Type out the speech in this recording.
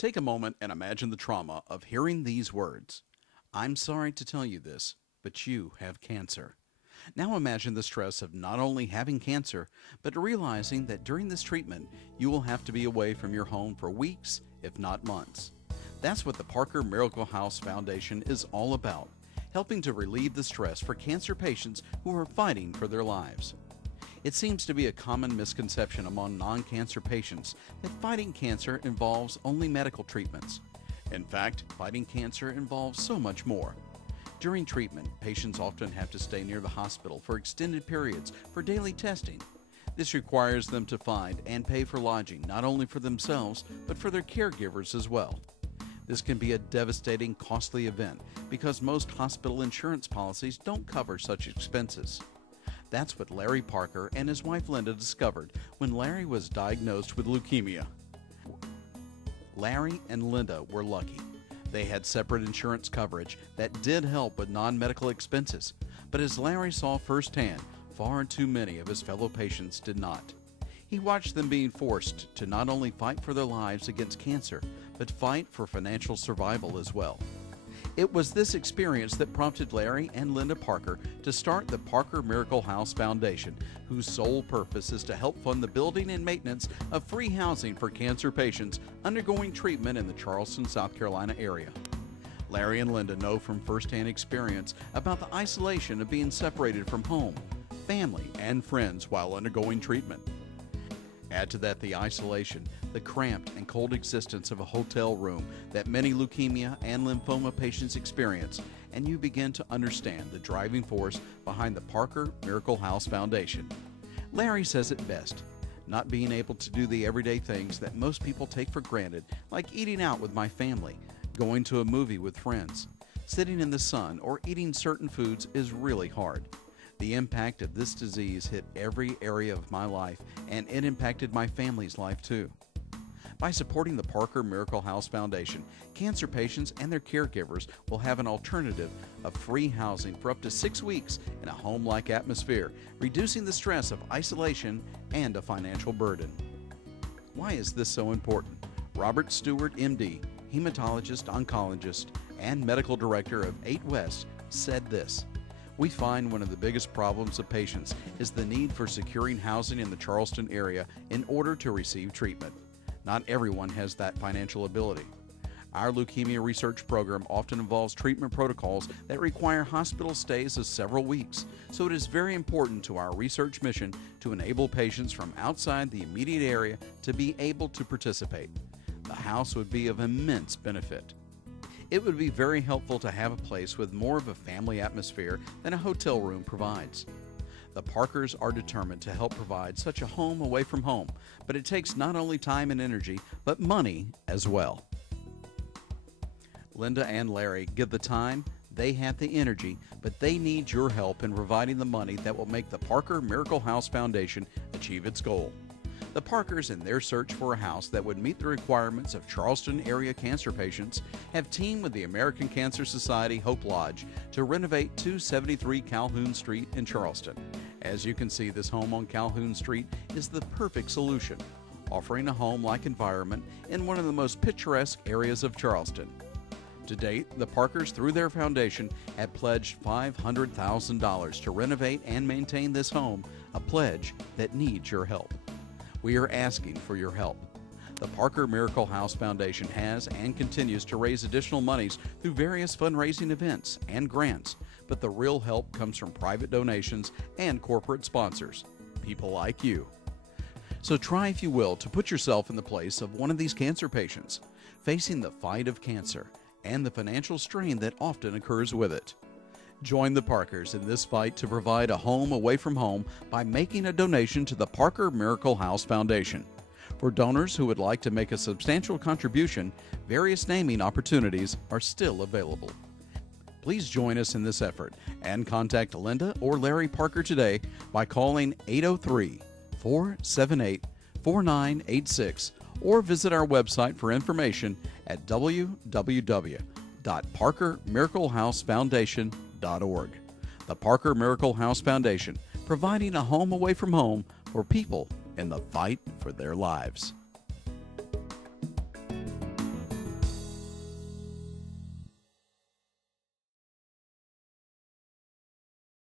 Take a moment and imagine the trauma of hearing these words. I'm sorry to tell you this, but you have cancer. Now imagine the stress of not only having cancer, but realizing that during this treatment, you will have to be away from your home for weeks, if not months. That's what the Parker Miracle House Foundation is all about, helping to relieve the stress for cancer patients who are fighting for their lives. It seems to be a common misconception among non-cancer patients that fighting cancer involves only medical treatments. In fact, fighting cancer involves so much more. During treatment, patients often have to stay near the hospital for extended periods for daily testing. This requires them to find and pay for lodging not only for themselves, but for their caregivers as well. This can be a devastating, costly event because most hospital insurance policies don't cover such expenses. That's what Larry Parker and his wife Linda discovered when Larry was diagnosed with leukemia. Larry and Linda were lucky. They had separate insurance coverage that did help with non-medical expenses, but as Larry saw firsthand, far too many of his fellow patients did not. He watched them being forced to not only fight for their lives against cancer, but fight for financial survival as well. It was this experience that prompted Larry and Linda Parker to start the Parker Miracle House Foundation, whose sole purpose is to help fund the building and maintenance of free housing for cancer patients undergoing treatment in the Charleston, South Carolina area. Larry and Linda know from firsthand experience about the isolation of being separated from home, family, and friends while undergoing treatment. Add to that the isolation, the cramped and cold existence of a hotel room that many leukemia and lymphoma patients experience, and you begin to understand the driving force behind the Parker Miracle House Foundation. Larry says it best, not being able to do the everyday things that most people take for granted, like eating out with my family, going to a movie with friends, sitting in the sun, or eating certain foods is really hard. The impact of this disease hit every area of my life, and it impacted my family's life too. By supporting the Parker Miracle House Foundation, cancer patients and their caregivers will have an alternative of free housing for up to 6 weeks in a home-like atmosphere, reducing the stress of isolation and a financial burden. Why is this so important? Robert Stewart, MD, hematologist, oncologist, and medical director of 8 West, said this. We find one of the biggest problems of patients is the need for securing housing in the Charleston area in order to receive treatment. Not everyone has that financial ability. Our leukemia research program often involves treatment protocols that require hospital stays of several weeks, so it is very important to our research mission to enable patients from outside the immediate area to be able to participate. The house would be of immense benefit. It would be very helpful to have a place with more of a family atmosphere than a hotel room provides. The Parkers are determined to help provide such a home away from home, but it takes not only time and energy, but money as well. Linda and Larry give the time, they have the energy, but they need your help in providing the money that will make the Parker Miracle House Foundation achieve its goal. The Parkers, in their search for a house that would meet the requirements of Charleston area cancer patients, have teamed with the American Cancer Society Hope Lodge to renovate 273 Calhoun Street in Charleston. As you can see, this home on Calhoun Street is the perfect solution, offering a home-like environment in one of the most picturesque areas of Charleston. To date, the Parkers, through their foundation, have pledged $500,000 to renovate and maintain this home, a pledge that needs your help. We are asking for your help. The Parker Miracle House Foundation has and continues to raise additional monies through various fundraising events and grants, but the real help comes from private donations and corporate sponsors, people like you. So try, if you will, to put yourself in the place of one of these cancer patients, facing the fight of cancer and the financial strain that often occurs with it. Join the Parkers in this fight to provide a home away from home by making a donation to the Parker Miracle House Foundation. For donors who would like to make a substantial contribution, various naming opportunities are still available. Please join us in this effort and contact Linda or Larry Parker today by calling 803-478-4986 or visit our website for information at www.parkermiraclehousefoundation.org. The Parker Miracle House Foundation, providing a home away from home for people in the fight for their lives.